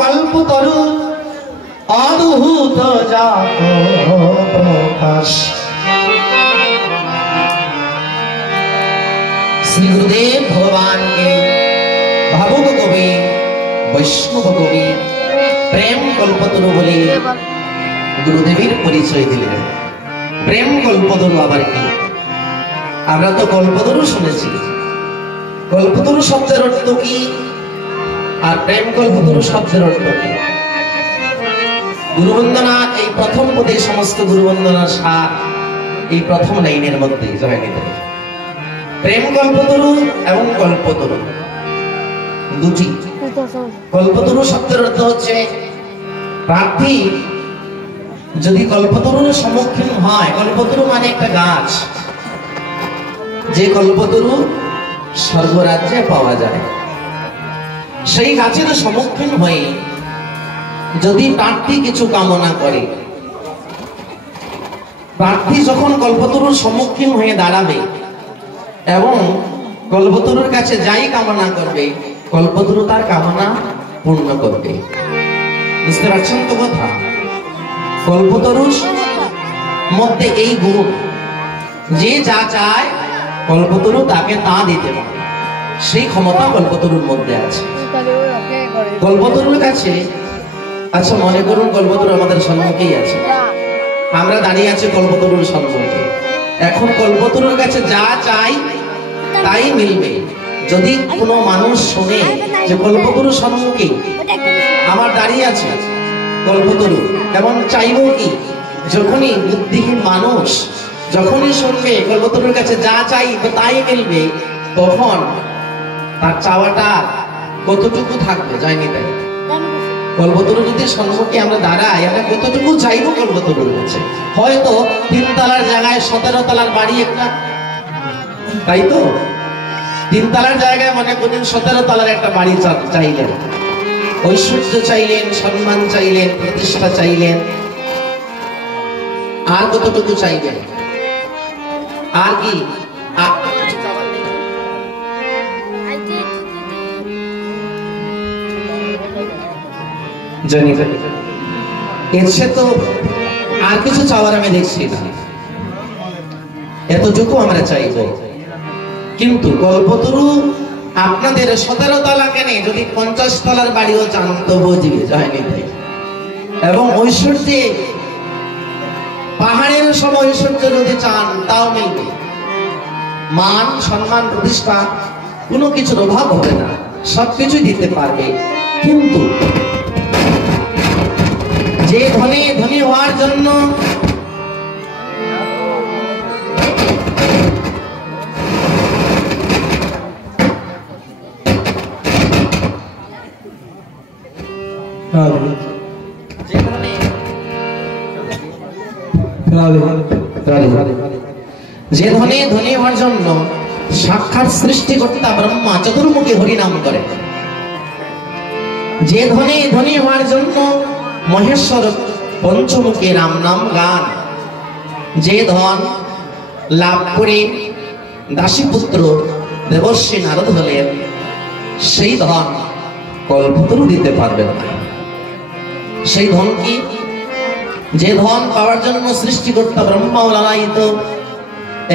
কল্পতরু অদ্ভুত জাত প্রকাশ। শ্রী গুরুদেব ভগবান के ভাবুক কবি বৈষ্ণব কবি প্রেম কল্পতরু বলে গুরুদেবের পরিচয় দিলেন। প্রেম কল্পতরু আবার কি? আমরা তো কল্পতরু শুনেছি, কল্পতরু শব্দের অর্থ কি আর প্রেম কল্পতরু শব্দের অর্থ কি? গুরুবন্দনা এই প্রথম পদে সমস্ত গুরুবন্দনার সার এই প্রথম লাইনের মধ্যে জড়াই নিতে। প্রেম কল্পতরু এবং কল্পতরু দুটি। কল্পতরু শব্দের অর্থ হচ্ছে প্রার্থী যদি কল্পতরুর সম্মুখীন হয়, কল্পতরু মানে একটা গাছ, যে কল্পতরু স্বর্গরাজ্যে পাওয়া যায়, সেই গাছের সম্মুখীন হয়ে যদি প্রার্থী কিছু কামনা করে, প্রার্থী যখন কল্পতরুর সম্মুখীন হয়ে দাঁড়াবে এবং কল্পতরুর কাছে যাই কামনা করবে, কল্পতরু তার কামনা পূর্ণ করবে। বুঝতে পারছেন তো কথা? কল্পতরুর মধ্যে এই গুণ, যে যা চায় কল্পতরু তাকে তা দিতে পারে, সেই ক্ষমতা কল্পতরুর মধ্যে আছে। কল্পতরুর কাছে, আচ্ছা মনে করুন কল্পতরু আমাদের সম্মুখেই আছে, আমরা দাঁড়িয়ে আছি কল্পতরুর সম্মুখে। এখন কল্পতরুর কাছে যা চাই তাই মিলবে। যদি কোনো মানুষ শুনে যে কল্পতরুর সম্মুখে আমার দাঁড়িয়ে আছে কল্পতরু, এবং চাইব কি, যখনই বুদ্ধিহীন মানুষ যখনই শুনবে কল্পতরুর কাছে যা চাই তাই মিলবে, তখন তার চাওয়াটা কতটুকু থাকবে, যায়নি তাই। কল্পতরু যদি সম্মুখে আমরা দাঁড়াই, আমরা কতটুকু চাইবো কল্পতরুর কাছে? হয়তো 3 তলার জায়গায় 17 তলার বাড়ি একটা, তাই তো? 3 তলার জায়গায় মনে করুন 17 তলার একটা বাড়ি চাইলেন, ঐশ্বর্য চাইলেন, সম্মান চাইলেন, প্রতিষ্ঠা চাইলেন, আর কতটুকু চাইবেন? আর কি জানি এর সে তো আর কিছু চাওয়ার আমি দেখছি না, এতটুকু আমরা চাইব। কিন্তু কল্পতরু আপনাদের 17 তলা কেন, যদি 50 তলার বাড়িও চান তো বুঝবে, যায়নি তাই। এবং ঐশ্বর্যে পাহাড়ের সম ঐশ্বর্য যদি চান তাও মিলবে, মান সম্মান প্রতিষ্ঠা কোনো কিছুর অভাব হবে না, সবকিছুই দিতে পারবে। কিন্তু যে ধনী ধনী হওয়ার জন্য যে ধনী ধনী হওয়ার জন্য সাক্ষাৎ সৃষ্টিকর্তা ব্রহ্মা চতুর্মুখী হরিনাম করে, যে ধনী ধনী হওয়ার জন্য মহেশ্বর পঞ্চমুখী রাম নাম গান, যে ধন লাভ করে দাসীপুত্র দেবর্ষী নারদ হলেন, সেই ধন কল্পতরু দিতে পারবেন না। সেই ধন কি? যে ধন পাওয়ার জন্য সৃষ্টিকর্তা ব্রহ্মাও লালায়িত।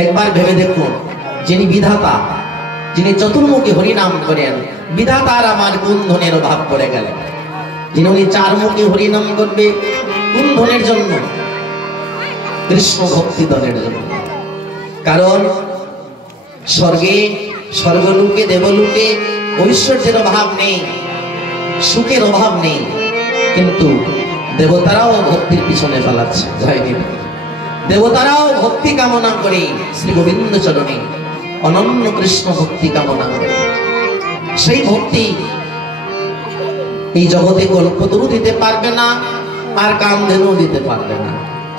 একবার ভেবে দেখুন, যিনি বিধাতা, যিনি চতুর্মুখী হরিনাম করেন, বিধাতার আমার কোন ধনের অভাব পড়ে গেল? যিনি উনি 4 মুখী হরিনাম করবে কোন ধনের জন্য? কৃষ্ণ ভক্তি ধনের জন্য। কারণ স্বর্গে, স্বর্গলোকে, দেবলোকে ঐশ্বর্যের অভাব নেই, সুখের অভাব নেই, কিন্তু দেবতারাও ভক্তির পিছনে পালাচ্ছে, যায়নি। দেবতারাও ভক্তি কামনা করে শ্রী গোবিন্দ চরণে অনন্য কৃষ্ণ ভক্তি কামনা করে। সেই ভক্তি এই জগতে কল্পতরু দিতে পারবে না, আর কামধেনু দিতে পারবে না।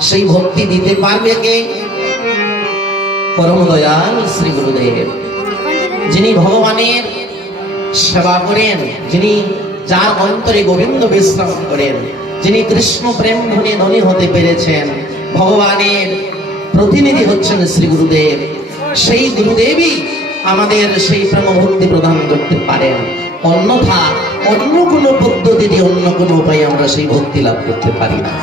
সেই ভক্তি দিতে পারবে কে? পরম দয়াল শ্রী গুরুদেব, যিনি ভগবানের সেবা করেন, যিনি যার অন্তরে গোবিন্দ বিশ্রাম করেন, যিনি কৃষ্ণ প্রেম ধনে ধনী হতে পেরেছেন, ভগবানের প্রতিনিধি হচ্ছেন শ্রী গুরুদেব। সেই গুরুদেবই আমাদের সেই প্রেম ভক্তি প্রদান করতে পারেন। অন্যথা অন্য কোনো পদ্ধতিতে অন্য কোনো উপায়ে আমরা সেই ভক্তি লাভ করতে পারি না।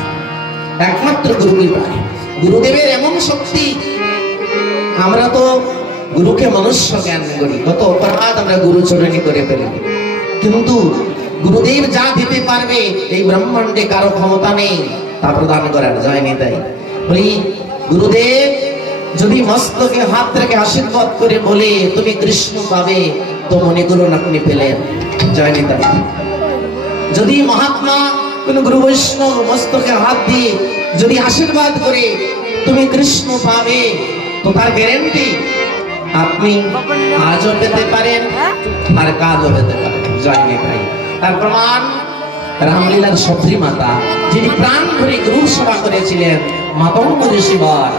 একমাত্র গুরু কৃপায়, গুরুদেবের এমন শক্তি। আমরা তো গুরুকে মনুষ্য জ্ঞান করি, কত অপরাধ আমরা গুরুচরণী করে ফেলি, কিন্তু গুরুদেব যা দিতে পারবে এই ব্রহ্মাণ্ডে কারো ক্ষমতা নেই তা প্রদান করার, যায়নি তাই বলি। গুরুদেব যদি মস্তকে হাত রেখে আশীর্বাদ করে বলে তুমি কৃষ্ণ পাবে, তো মনে করুন আপনি পেলেন, যায়নি তাই। যদি মহাত্মা কোন গুরু বৈষ্ণব মস্তকে হাত দিয়ে যদি আশীর্বাদ করে তুমি কৃষ্ণ পাবে, তো তার গ্যারেন্টি আপনি আজও পেতে পারেন আর কালও পেতে পারেন, যায়নি তাই। তার প্রমাণ রামলীলার সবরী মাতা, যিনি প্রাণ ভরে গুরুর সেবা করেছিলেন, মাতঙ্গ ঋষিবর,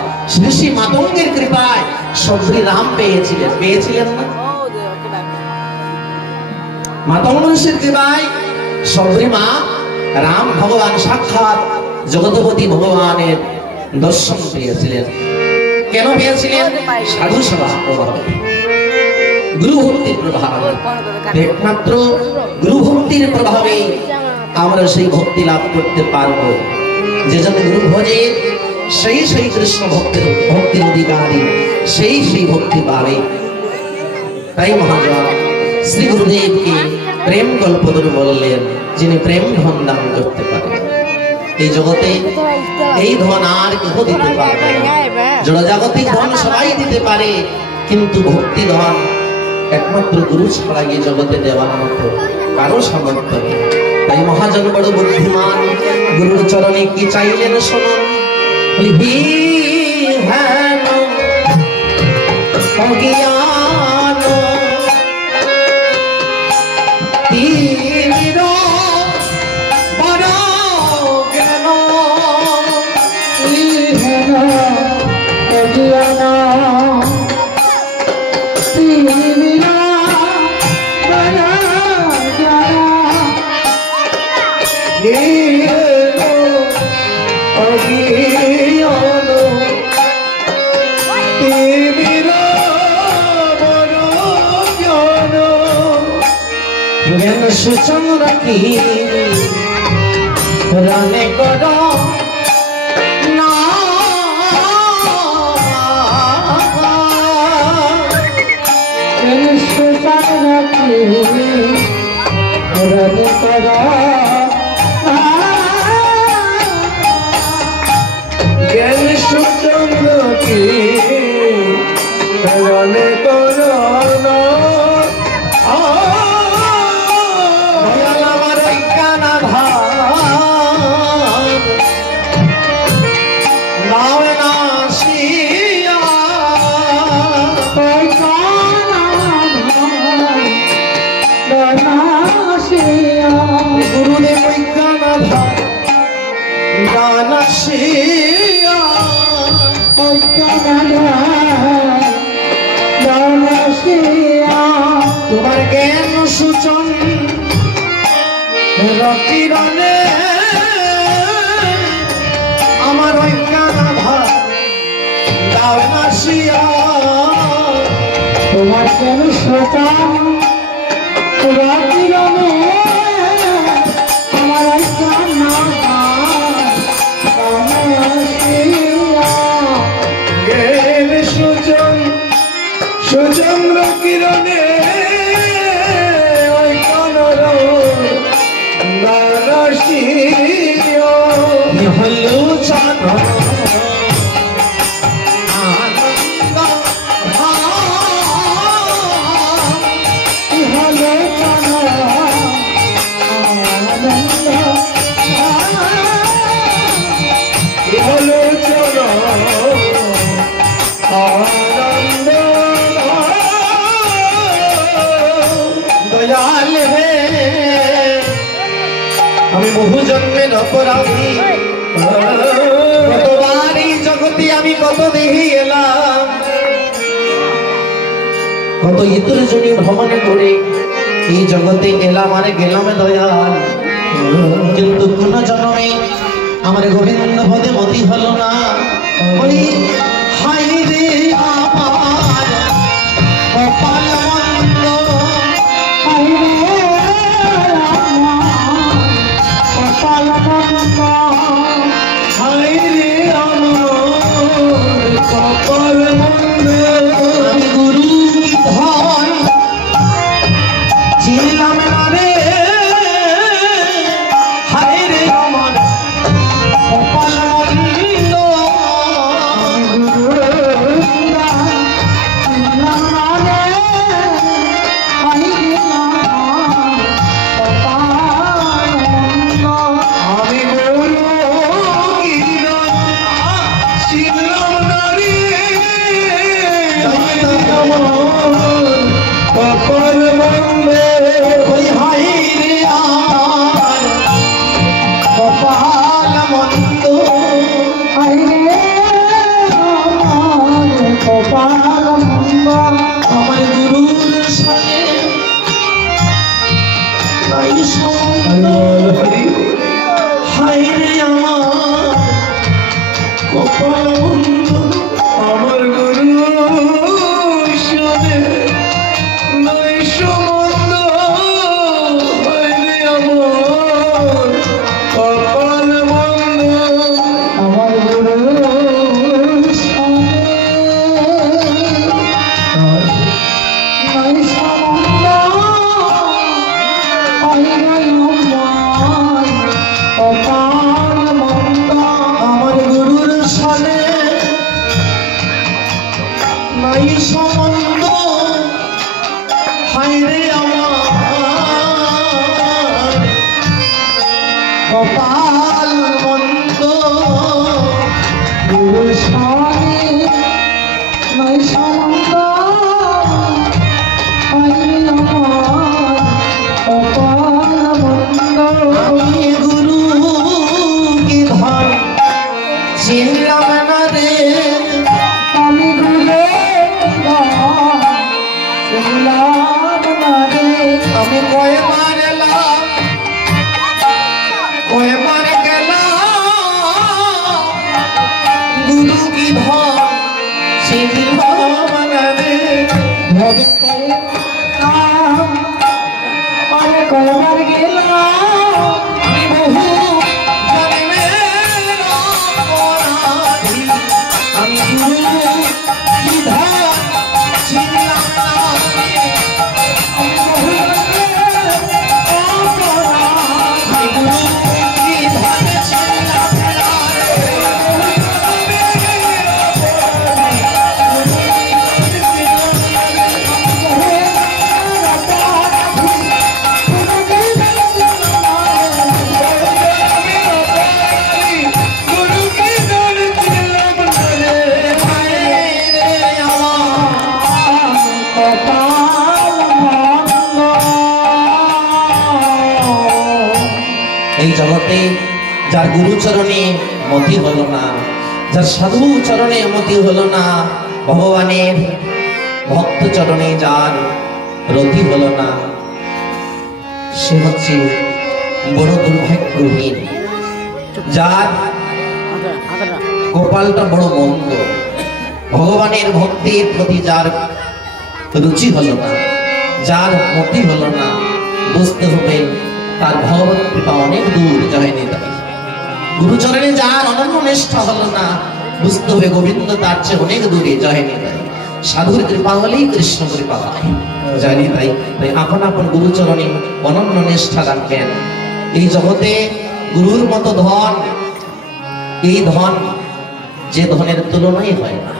ঋষি মাতঙ্গের কৃপায় সবরী রাম পেয়েছিলেন না? মাতঙ্গ ঋষির কৃপায় সবরী মা রাম ভগবান সাক্ষাৎ জগৎপতি ভগবানের দর্শন পেয়েছিলেন। কেন পেয়েছিলেন? সাধু সেবা প্রভাবে, গুরু ভক্তির প্রভাবে। একমাত্র গুরু ভক্তির প্রভাবে আমরা সেই ভক্তি লাভ করতে পারবো। যে জন্য গুরু ভজে সেই কৃষ্ণ ভক্তির অধিকারী, সেই ভক্তি পাবে। তাই মহাজন শ্রী গুরুদেবকে প্রেম কল্পতরু বললেন, যিনি প্রেম ধন দান করতে পারেন। এই জগতে এই ধন আর কেহ দিতে পারবে না। জড়জাগতিক ধন সবাই দিতে পারে, কিন্তু ভক্তি ধন একমাত্র গুরু ছাড়া এই জগতে দেওয়ার মতো কারো সামর্থ্য নেই। তাই মহাজন বড় বুদ্ধিমান, গুরুর চরণে কি চাইলেন শুনুন। সুচন্দ্র কি রানে করো না, সুচন্দ্র কি রানে করো, জ্ঞান সুচন্দ্র কি রানে করো না। তোমার জ্ঞান সূচন কিরণে আমার অজ্ঞান আধার দাও নাসিয়া। তোমার জ্ঞান সূচন কিরণে আমার অজ্ঞান আধার দাও নাসিয়া। জ্ঞান সূচন সুচন্দ্র কিরণে হলো চাঁদ আনন্দ হলো চাঁদ আনন্দ হলো চাঁদ আনন্দ। দয়াল হে আমি বহু জন্মের অপরাধী, কতবার এই জগতে আমি কত দেখে এলাম, কত ইতর জনি ভ্রমণ করে এই জগতে এলাম আর গেলাম দয়াল, কিন্তু কোন জন্মে আমার গোবিন্দ পদে মতি হলো না। বলি হাই রে আমার কপাল মন্দ, হাই রে যার গুরু চরণে মতি হলো না, যার সাধু চরণে মতি হলো না, ভগবানের ভক্ত চরণে যার রতি হলো না, সে হচ্ছে বড় দুর্ভাগ্যহীন, যার কপালটা বড় মন্দ। ভগবানের ভক্তির প্রতি যার রুচি হলো না, যার মতি হলো না, বুঝতে হবে তার ভগবত কৃপা অনেক দূর যায়নি। তাই গুরুচরণে যার অনন্য নিষ্ঠা হলো না, বুঝতে হবে গোবিন্দ তার চেয়ে অনেক দূরে যায়নি। তাই সাধুর কৃপা হলেই কৃষ্ণ কৃপা হয়, জানি। তাই তাই আপন আপন গুরুচরণে অনন্য নিষ্ঠা রাখবেন। এই জগতে গুরুর মতো ধন, এই ধন যে ধনের তুলনাই হয় না,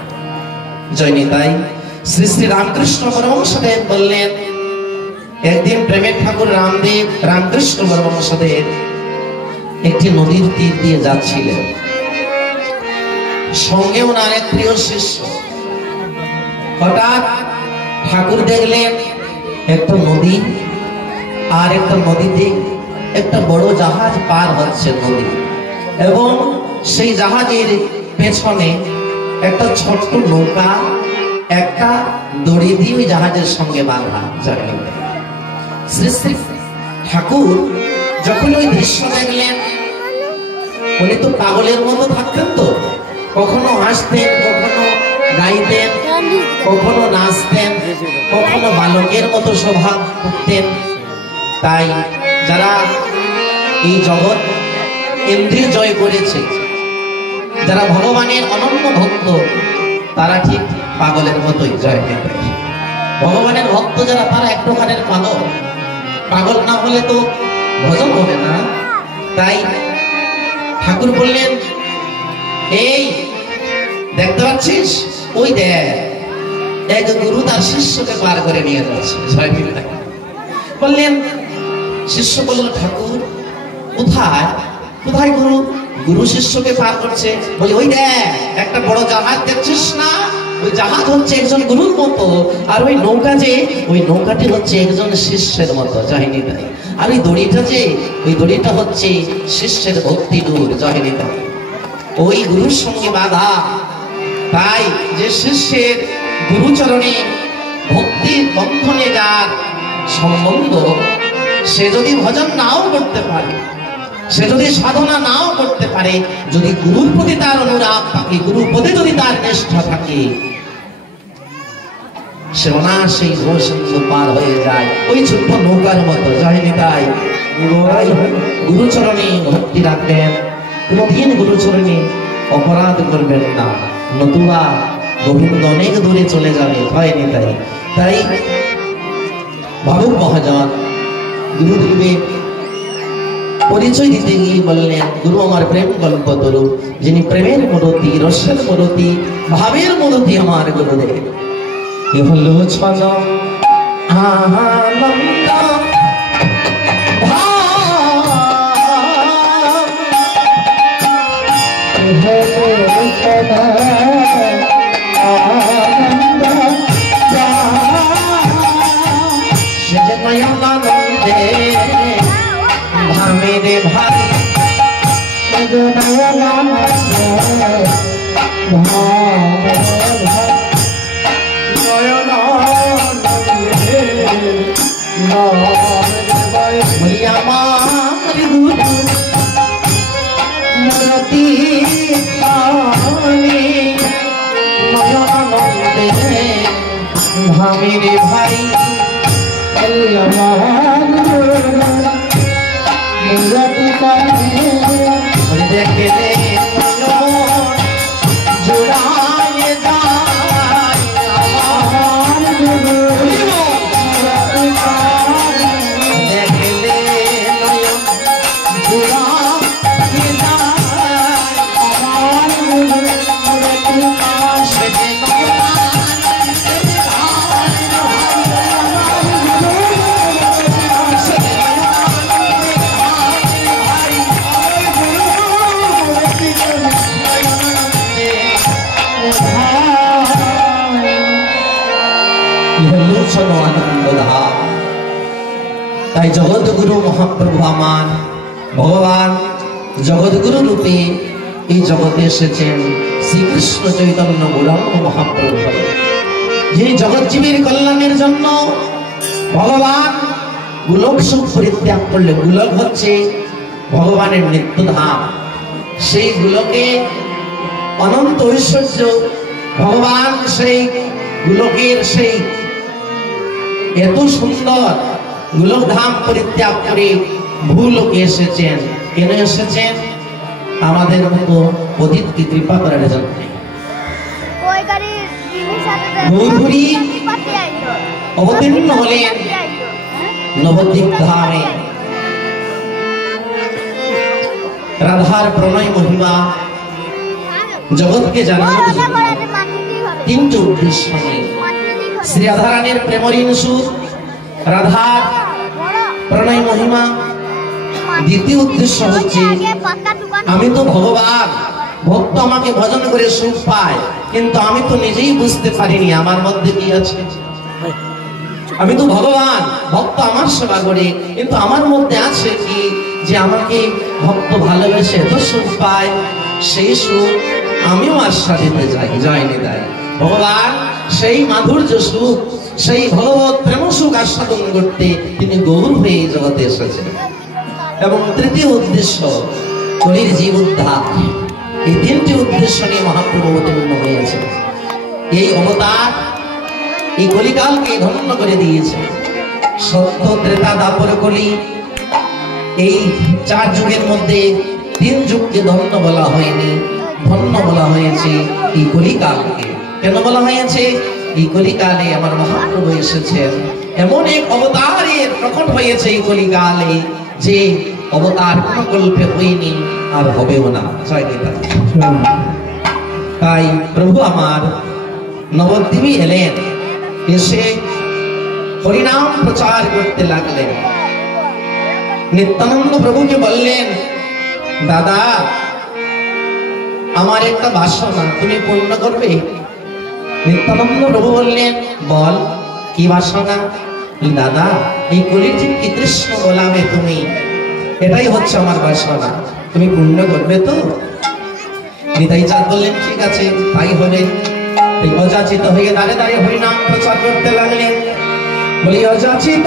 জয়নি। তাই শ্রী শ্রী রামকৃষ্ণ পরমহংসদেব বললেন, একদিন প্রেমের ঠাকুর রামদেব রামকৃষ্ণ পরমহংসদেব একটি নদীর তীর দিয়ে যাচ্ছিলেন, সঙ্গে ওনার এক প্রিয় শিষ্য। হঠাৎ ঠাকুর দেখলেন একটা নদী, আর একটা নদীতে একটা বড় জাহাজ পার হচ্ছে নদী, এবং সেই জাহাজের পেছনে একটা ছোট্ট নৌকা একটা দড়ি দিয়ে ওই জাহাজের সঙ্গে বাঁধা। শ্রী শ্রী ঠাকুর যখন ওই দৃশ্য দেখলেন, উনি তো পাগলের মতো থাকতেন, তো কখনো হাসতেন, কখনো গাইতেন, কখনো নাচতেন, কখনো বালকের মতো স্বভাব করতেন। তাই যারা এই জগৎ ইন্দ্রিয় জয় করেছে, যারা ভগবানের অনন্য ভক্ত তারা ঠিক পাগলের মতোই জয় পেতে। ভগবানের ভক্ত যারা তারা এক প্রকারের পাগল, পাগল না হলে তো ভজন হবে না। তাই ঠাকুর বললেন, এই দেখতে পাচ্ছিস, ওই দেখ এক গুরু তার শিষ্যকে পার করে নিয়ে যাচ্ছে। জয় নিতাই। বললেন, শিষ্য বলল, ঠাকুর কোথায় কোথায় গুরু? গুরু শিষ্যকে পার করছে। বলি, ওই দেখ একটা বড় জাহাজ দেখছিস না, ওই জাহাজ হচ্ছে একজন গুরুর মতো, আর ওই নৌকা যে ওই নৌকাটি হচ্ছে একজন শিষ্যের মতো। জয় নিতাই। আর ওই দড়িটা যে ওই দড়িটা হচ্ছে শিষ্যের ভক্তি দূর। জয় নিতাই। ওই গুরুর সঙ্গে বাধা। তাই যে শিষ্যের গুরুচরণে ভক্তি বন্ধনে যার সম্বন্ধ, সে যদি ভজন নাও করতে পারে, সে যদি সাধনা নাও করতে পারে, যদি গুরুর প্রতি তার অনুরাগ থাকে, গুরুর প্রতি যদি তার নিষ্ঠা থাকে, সে অনায়াসেই ঘোষিন্দু পার হয়ে যায় ওই ছোট্ট নৌকার মতো। জয় নিতাই। গুরুচরণে ভক্তি রাখবেন, কোনদিন গুরুচরণে অপরাধ করবেন না, নতুবা গোবিন্দ অনেক দূরে চলে যাবে। জয় নিতাই। তাই ভাবুক মহাজন গুরুদেবের পরিচয় দিতে গিয়ে বললেন, গুরু আমার প্রেম গল্প তরু, যিনি প্রেমের মূরতি, রসের মূরতি, ভাবের মূরতি আমার গুরুদেব। এ হলো ছন আনন্দ मेरे भाई मेरे भाई देखने जुड़ाए তাই জগৎগুরু মহাপ্রভু আমার ভগবান জগৎগুরু রূপে এই জগতে এসেছেন শ্রীকৃষ্ণ চৈতন্য গৌরাঙ্গ মহাপ্রভু। যিনি জগৎজীবীর কল্যাণের জন্য ভগবান গোলক সুখ পরিত্যাগ করলে, গোলক হচ্ছে ভগবানের নিত্যধাম, সেই গোলকে অনন্ত ঐশ্বর্য ভগবান সেই গোলকের সেই এত সুন্দর গোলক ধাম পরিত্যাগ করে ভূলোকে এসেছেন। কেন এসেছেন? আমাদের মতো অতীতকে কৃপা করার জন্য। গৌরী অবতীর্ণ হলেন নবদ্বীপ ধামে। রাধার প্রণয় মহিমা জগৎকে জানানোর জন্য তিনটি উদ্দেশ্য নিয়ে শ্রী রাধারানীর প্রেমঋণ সুর, রাধার প্রণয় মহিমা। দ্বিতীয় উদ্দেশ্য হচ্ছে, আমি তো ভগবান, ভক্ত আমাকে ভজন করে সুখ পায়, কিন্তু আমি তো নিজেই বুঝতে পারিনি আমার মধ্যে কি আছে। আমি তো ভগবান, ভক্ত আমার সেবা করে, কিন্তু আমার মধ্যে আছে কি যে আমাকে ভক্ত ভালোবেসে এত সুখ পায়, সেই সুখ আমিও আস্বাদিতে যাই। জয় নিতাই। ভগবান সেই মাধুর্য সুখ, সেই ভগবত প্রেম সুখ আস্বাদন করতে তিনি গৌর হয়ে জগতে এসেছেন। এবং তৃতীয় উদ্দেশ্য কলির জীব উদ্ধার। এই তিনটি উদ্দেশ্য নিয়ে মহাপ্রভু অবতীর্ণ হয়েছে। এই অবতার এই কলিকালকে ধন্য করে দিয়েছে। সত্য, ত্রেতা, দ্বাপর, কলি, এই চার যুগের মধ্যে তিন যুগকে ধন্য বলা হয়নি, ধন্য বলা হয়েছে এই কলিকালকে। কেন বলা হয়েছে? এই কলিকালে আমার মহাপ্রভু এসেছেন, এমন এক অবতারের প্রকট হয়েছে এই কলিকালে যে অবতার কোন কল্পে হয়নি আর হবেও না। জয় নিতাই। তাই প্রভু আমার নবদ্বীপে এলেন, এসে হরিনাম প্রচার করতে লাগলেন। নিত্যানন্দ প্রভুকে বললেন, দাদা আমার একটা বাসনা তুমি পূর্ণ করবে? নিত্যানন্দ প্রভু বললেন, বল কি বাসনা? দাদা এই কলির যে কৃষ্ণ বলাবে তুমি, এটাই হচ্ছে আমার বাসনা, তুমি পূর্ণ করবে তো? নিতাই চাঁদ বললেন, ঠিক আছে তাই হবে। অযাচিত হয়ে দাঁড়িয়ে দাঁড়িয়ে হরিনাম প্রচার করতে লাগলেন। বলি অযাচিত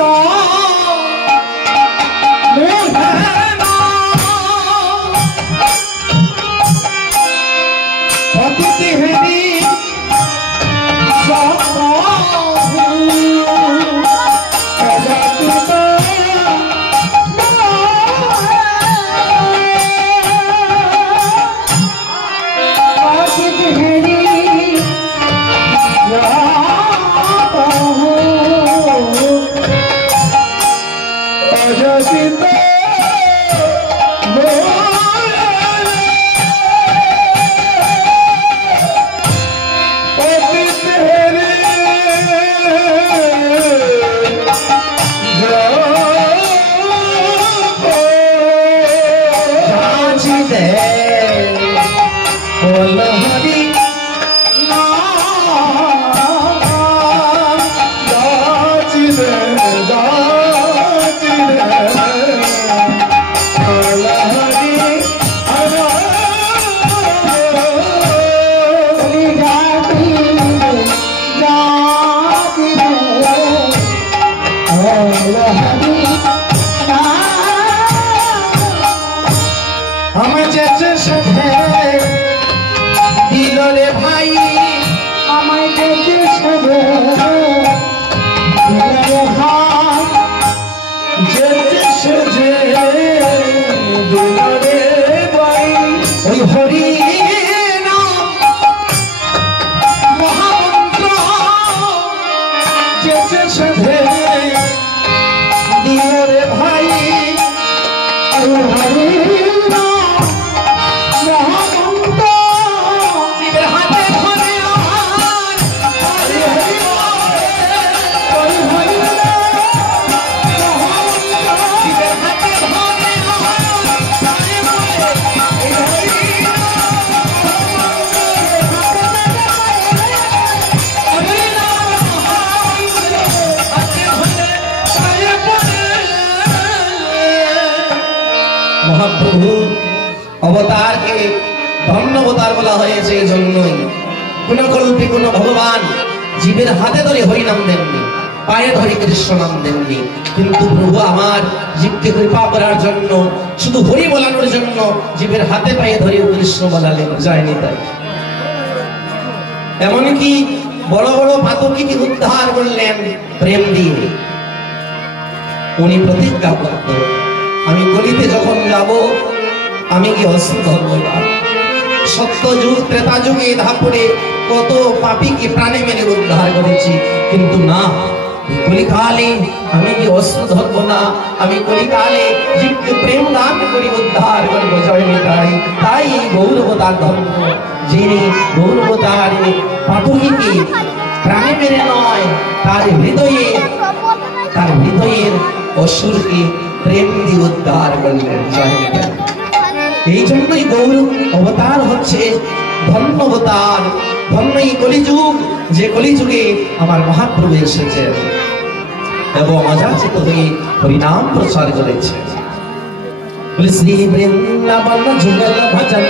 মহাপ্রভু অবতারকে ধন্য অবতার বলা হয়েছে এজন্যই। কোন কল্পে কোন ভগবান জীবের হাতে ধরে হরিনাম দেননি, পায়ে ধরে কৃষ্ণ নাম দেননি, কিন্তু প্রভু আমার জীবকে কৃপা করার জন্য, শুধু হরি বলানোর জন্য জীবের হাতে পায়ে ধরে কৃষ্ণ বলালেন। জয় নিতাই। এমনকি বড় বড় পাতকীকে উদ্ধার করলেন প্রেম দিয়ে। উনি প্রতিজ্ঞা করত, আমি কলিতে যখন যাব আমি কি অস্ত্র ধরব না। সত্য যুগ ত্রেতা যুগে ধাপড়ে কত পাপীকে প্রাণে মেরে উদ্ধার করেছি, কিন্তু না, কলিকালে আমি কি অস্ত্র ধরব না, আমি কলিকালে জীবকে প্রেম দান করি উদ্ধার করব। জয় নিতাই। তাই গৌরবতার ধর্ম, যিনি গৌরবতার পাতকীকে প্রাণে মেরে নয়, তার হৃদয়ের অসুরকে প্রেম দিয়ে উদ্ধার করলেন। জয় নিতাই। এই জন্যই গৌর অবতার হচ্ছে ধন্য অবতার, ধন্য এই কলিযুগ, যে কলিযুগে আমার মহাপ্রভু এসেছেন এবং অযাচিত হয়ে হরিনাম প্রচার করেছে। শ্রী বৃন্দাবন যুগল ভজন,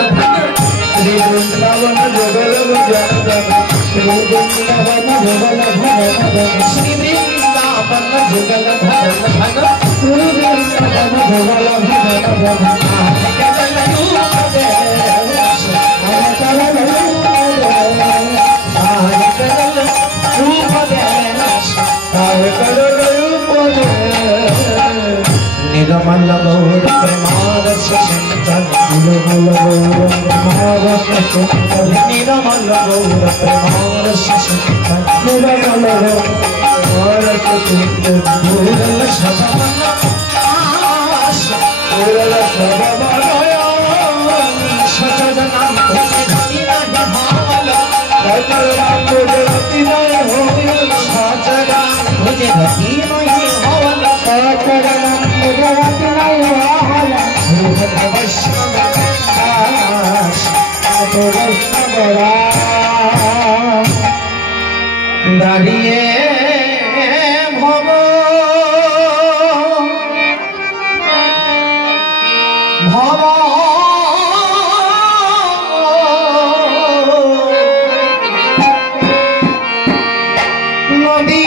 শ্রী বৃন্দাবন যুগল ভজন, শ্রী বৃন্দাবন যুগল ভজন, শ্রী বৃন্দাবন যুগল ভজন, শ্রী বৃন্দাবন যুগল ভজন। निर्मल गौर प्रेमार দাঁড়িয়ে ভব ভব নদী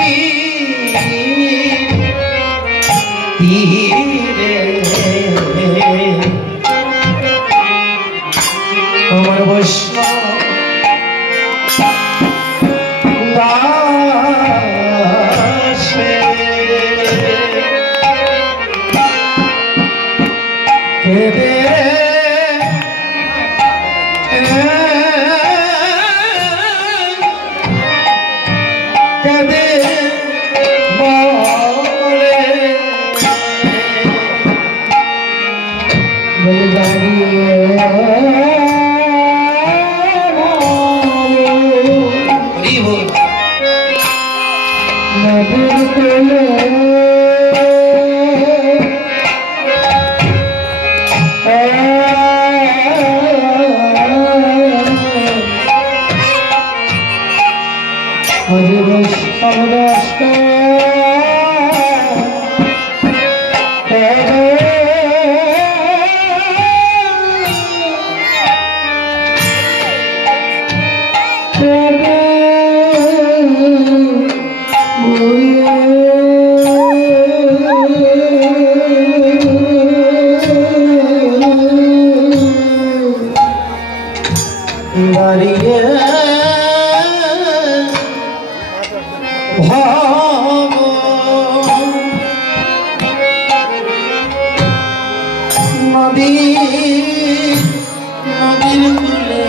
তীরে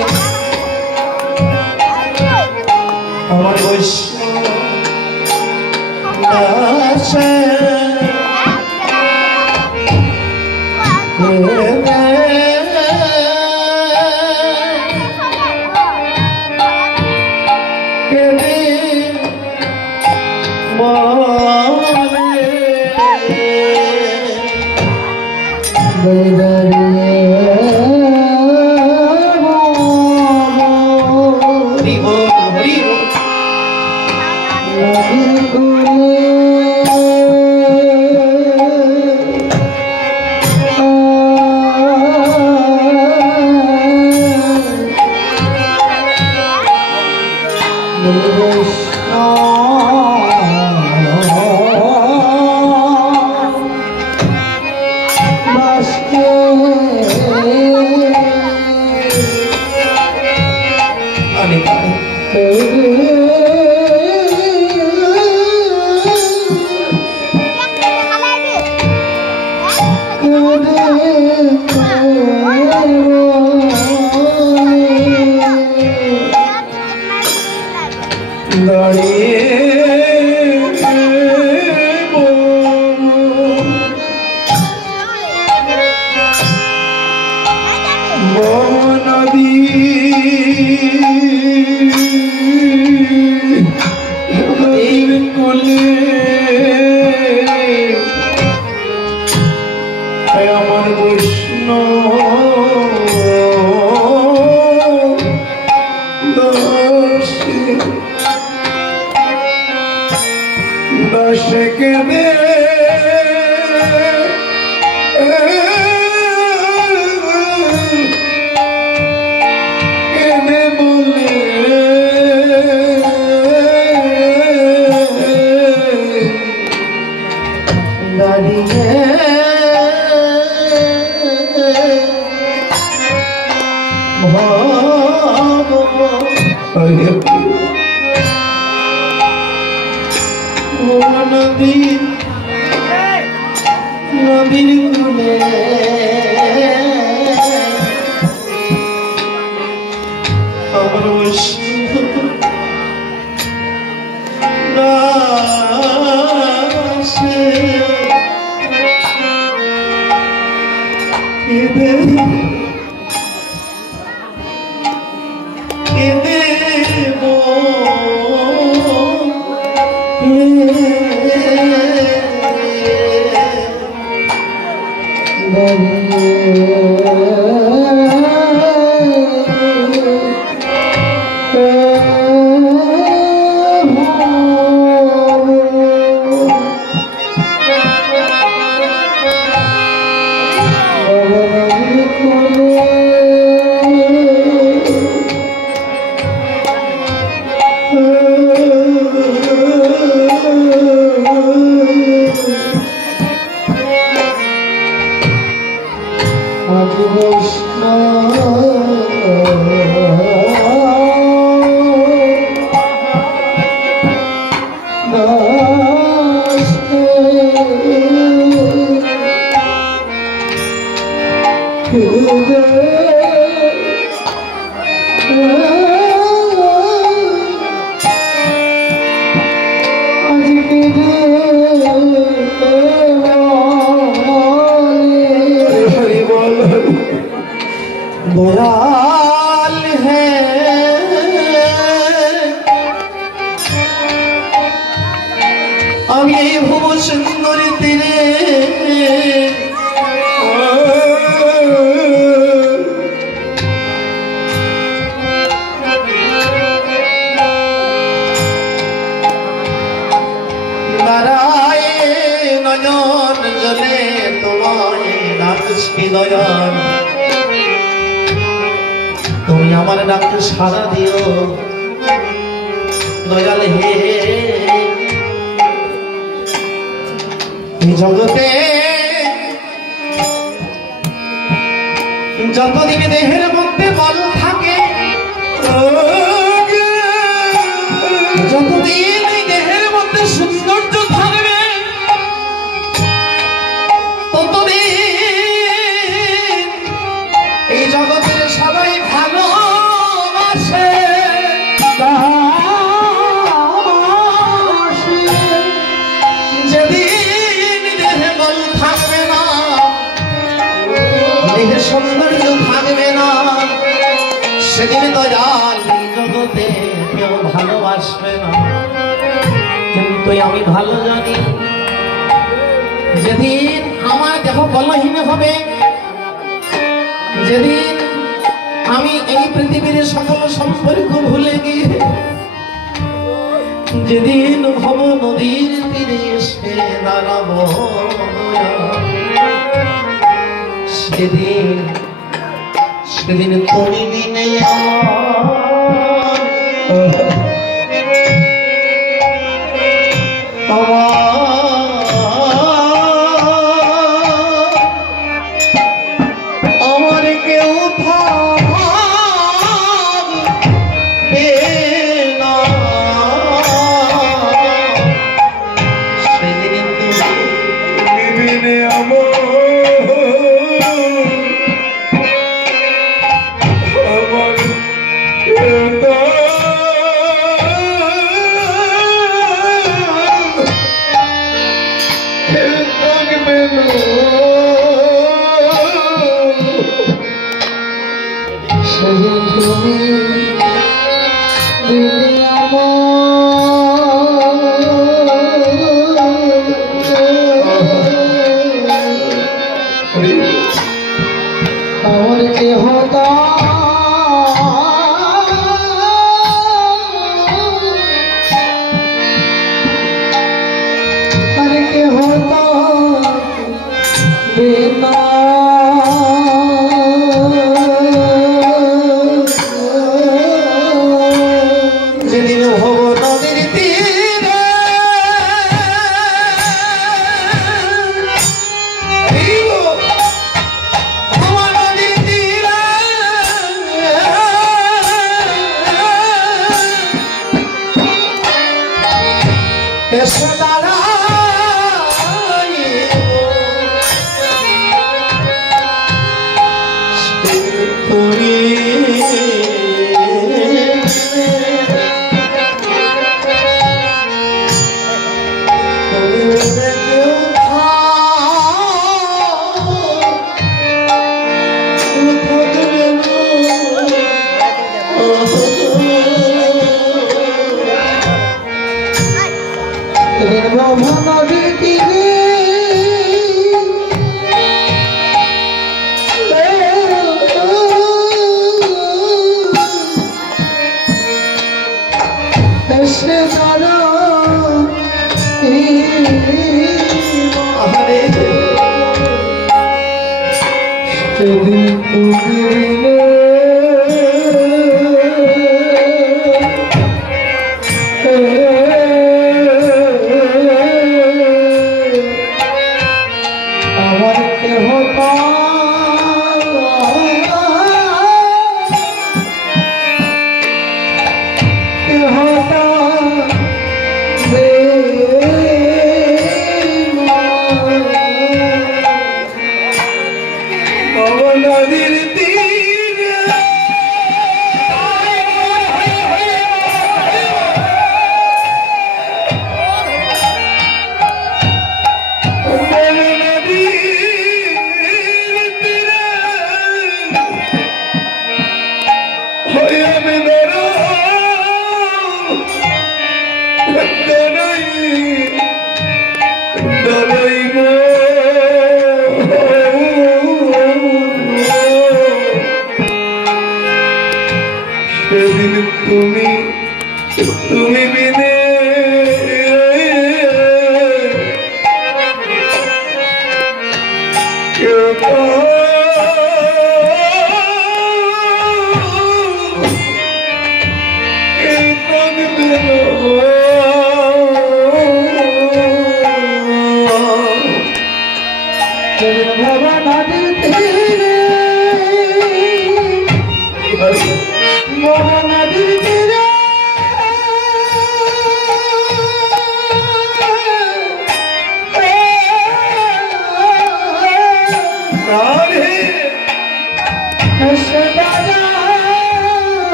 আমার বৈষ্ণব নদীর কূলে दयाल है अब ये भुव सुंदर तेरे नाराए नयन जले तुम्हारे नाच की दयाल তুমি আমার ডাকে সাড়া দিও দয়াল হে এই জগতে যতদিন দেহের মধ্যে বল থাকে যতদিন এই দেহের মধ্যে সৌন্দর্য থাকবে ততদিন এই জগতের সবাই ভালোবাসে যেদিন দেহে বল থাকবে না দেহে সৌন্দর্য থাকবে না সেদিন দয়াল জগতে কেউ ভালোবাসবে না কিন্তু আমি ভালো জানি যেদিন আমার দেহ বলহীন হবে যেদিন আমি এই পৃথিবীর সকল সম্পর্ক ভুলে গিয়ে যেদিন ভব নদীর তীরে এসে দাঁড়াবো সেদিন সেদিন তুমি বিনে আমার কেউ और के होता अरे के होता बेटा যেদিন হব নদীর তীরে এসে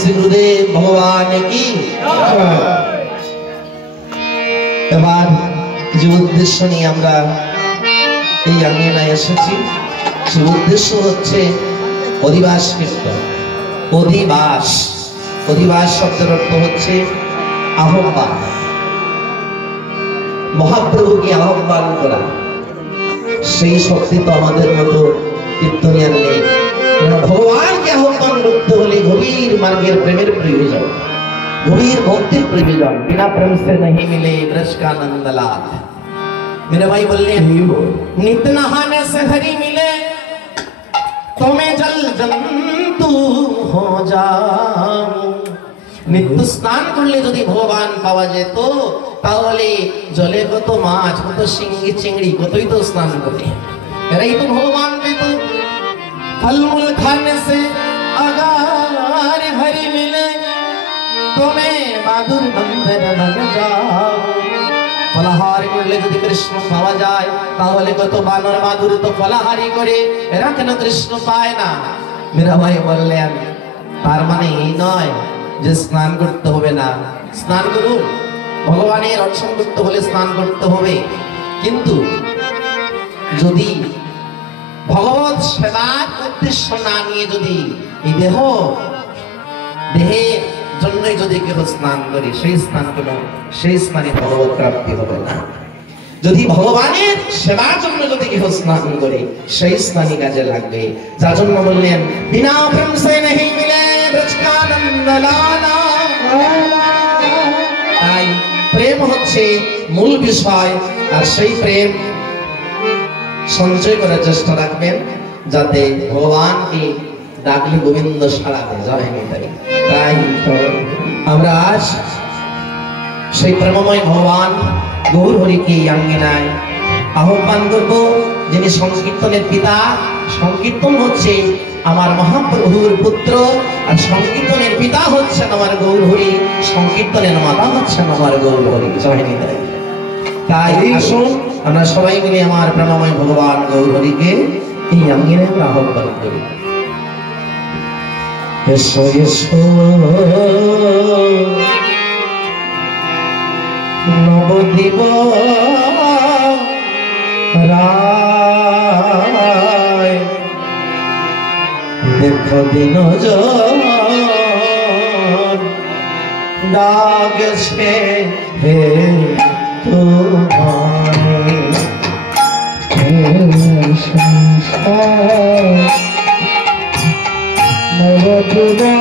শ্রী গুরুদেব ভগবান কি। এবার যে উদ্দেশ্য নিয়ে আমরা এই আঙ্গিনায় এসেছি, সে উদ্দেশ্য হচ্ছে অধিবাস কীর্তন। অধিবাস, অধিবাস শব্দের অর্থ হচ্ছে আহ্বান, মহাপ্রভুকে আহ্বান করা। সেই শক্তি তো আমাদের মতো কীর্তনিয়ার নেই। ভগবানকে আহ্বান করতে হলে গভীর মার্গের প্রেমের প্রয়োজন, গভীর ভক্তির প্রয়োজন। বিনা প্রেম से नहीं मिले ब्रज का नंद लाल। मेरे भाई बोलने नित नहाने से हरि मिले तो मैं जल जंतु हो जाऊं। নিত্য স্নান করলে যদি ভগবান পাওয়া যেত তাহলে জলে কত মাছ, কত শিঙ্গি চিংড়ি, কতই তো স্নান করে, এরাই তো ভগবান পেত। फलमूल खाने से अगर हरि मिले तो मैं माधुर बंदर बन जाऊं। ফলাহার করলে যদি কৃষ্ণ পাওয়া যায়, তাহলে কত বানর বাদুর তো ফলাহারি করে, এরা কেন কৃষ্ণ পায় না? মীরাবাই বললেন, তার মানে এই নয় যে স্নান করতে হবে না। স্নান করুন, ভগবানের দর্শন করতে হলে স্নান করতে হবে, কিন্তু যদি ভগবত সেবার উদ্দেশ্য না নিয়ে যদি এই দেহের জন্যই যদি কেউ স্নান করে, সেই স্নানে ভগবত প্রাপ্তি হবে না। যদি ভগবানের সেবার জন্য যদি কেউ স্নান করে, সেই স্নানই কাজে লাগবে। যার জন্য বললেন, বিনা প্রেম সে নেহি মিলে ব্রজ কা নন্দ লালা। তাই প্রেম হচ্ছে মূল বিষয়, আর সেই প্রেম সঞ্চয় করার চেষ্টা রাখবেন, যাতে ভগবানকে ডাকলে গোবিন্দ সাড়া দেয়। জয় নিতাই। তাই আমরা আজ সেই প্রেমময় ভগবান গৌর হরিকে আঙ্গিনায় আহ্বান করব, যিনি সংকীর্তনের পিতা। সংকীর্তন হচ্ছে আমার মহাপ্রভুর পুত্র, আর সংকীর্তনের পিতা হচ্ছেন আমার গৌর হরি, সংকীর্তনের মাতা হচ্ছেন আমার গৌর হরি। জয় নিতাই। তাই আসুন আমরা সবাই মিলে আমার প্রেমময় ভগবান গৌর হরিকে এই আঙ্গিনায় আমরা আহ্বান করি। এসো এসো নবদ্বীপ রায়, দেখো দিন ডাকছে হে তোমারে, নবদ্বীপ